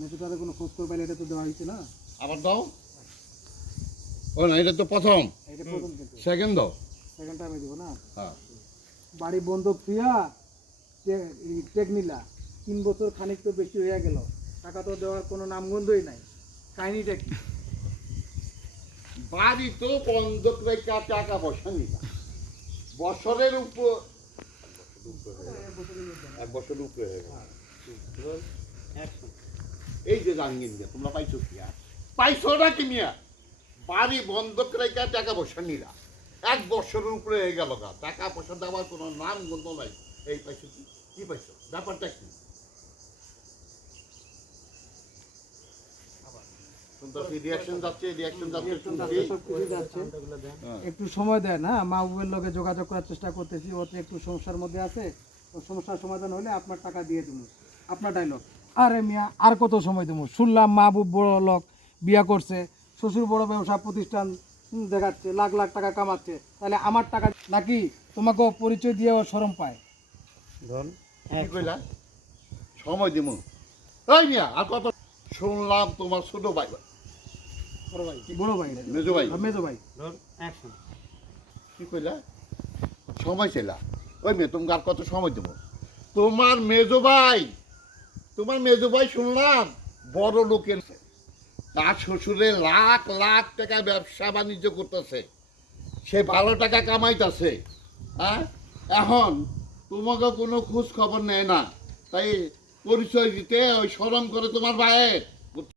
মেজোটারে কোনো খোঁজ করে পাইলে এটা তো দেওয়া হয়েছে না। আবার দাও। ও না, এটা তো প্রথম। এটা প্রথম কিন্তু সেকেন্ড দাও। সেকেন্ড টাইমে দিব না। হ্যাঁ। বাড়ি বন্ধক থুইয়া টেক নিলা 3 বছর খানিক তো বেশি হয়ে গেল, টাকা তো দেওয়ার কোনো নামগন্ধই নাই, কাহিনিটা কি? বাড়ি তো বন্ধক রেখে টাকা পয়সা নিলাম বছরের উপর, এক বছরের উপরে হয়ে গেল। এই যে জাঙ্গিন দিয়া তোমরা পাইছো কি আর পাইছো না কি মিয়া? বাড়ি বন্ধক রেখে টাকা পয়সা নিলা 1 বছরের উপরে হয়ে গেল গা, টাকা পয়সা দেওয়ার কোনো নাম গন্ধ নাই। এই পাইছো কি? কি পাইছো? ব্যাপারটা কি? একটু সময় দেন। হ্যাঁ, মাহবুবের লগে যোগাযোগ করার চেষ্টা করতেছি, ও তো একটু সমস্যার মধ্যে আছে, ও সমস্যার সমাধান হলে আপনার টাকা দিয়ে দেবো। আপনার ডায়লগ। আরে মিয়া আর কত সময় দেবো? শুনলাম মাহবুব বড় লোক, বিয়া করছে, শ্বশুর বড় ব্যবসা প্রতিষ্ঠান দেখাচ্ছে, লাখ লাখ টাকা কামাচ্ছে, তাহলে আমার টাকা নাকি তোমাকে পরিচয় দিয়ে ও শরম পায়? ধন কি কইলা? সময় দিমু। এই মিয়া আর কত? শুনলাম তোমার ছোট ভাই বড় ভাই মেজো ভাই মেজো ভাই কি কইলা? সময় চাইলা। ওই মেয়ে তুমি আর কত সময় দেবো? তোমার মেজো ভাই শুনলাম বড় লোকের, তার শ্বশুরে লাখ লাখ টাকা ব্যবসা বাণিজ্য করতেছে, সে ভালো টাকা কামাইতেছে। হ্যাঁ, এখন তোমাকে কোনো খোঁজ খবর নেয় না, তাই পরিচয় দিতে ওই শরম করে তোমার ভাইয়ের।